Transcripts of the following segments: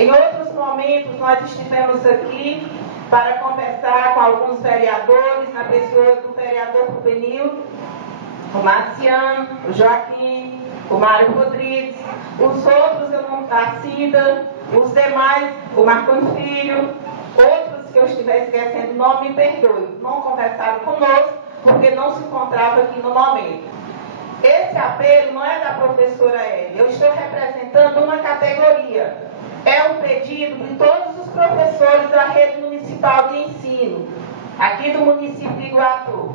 Em outros momentos, nós estivemos aqui para conversar com alguns vereadores, na pessoa do vereador Juvenil, o Marciano, o Joaquim, o Mário Rodrigues, os outros, a Cida, os demais, o Marcos Filho, outros que eu estiver esquecendo o nome, me perdoe, não conversaram conosco, porque não se encontrava aqui no momento. Esse apelo não é da professora Elia, eu estou representando uma categoria. É um pedido de todos os professores da rede municipal de ensino, aqui do município de Iguatu.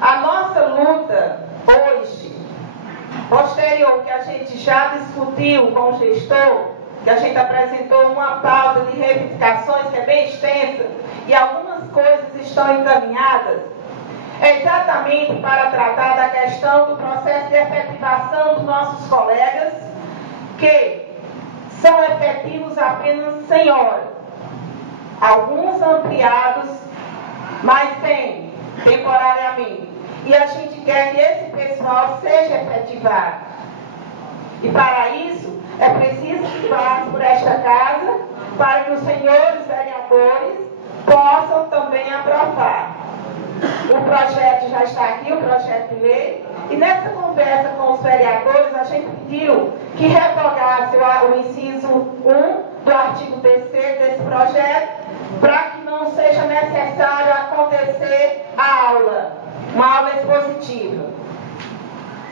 A nossa luta hoje, posterior que a gente já discutiu com o gestor, que a gente apresentou uma pauta de reivindicações que é bem extensa e algumas coisas estão encaminhadas, é exatamente para tratar da questão do processo de efetivação dos nossos colegas, que são efetivos apenas 100 horas. Alguns ampliados, mas tem temporariamente. E a gente quer que esse pessoal seja efetivado. E para isso, é preciso que passe por esta casa, para que os senhores vereadores possam também aprovar. O projeto já está aqui, o projeto de lei, e nessa conversa com os vereadores, a gente pediu que revogasse o inciso 1 do artigo 3º desse projeto, para que não seja necessário acontecer a aula, uma aula expositiva.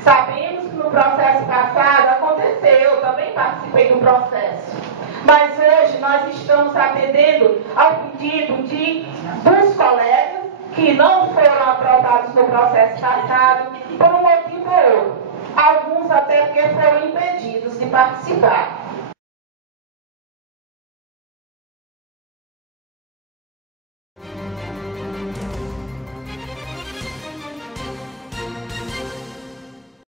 Sabemos que no processo passado aconteceu, eu também participei do processo, mas hoje nós estamos atendendo ao pedido dos colegas que não foram aprovados no processo passado por um motivo ou outro. Alguns até porque foram impedidos de participar.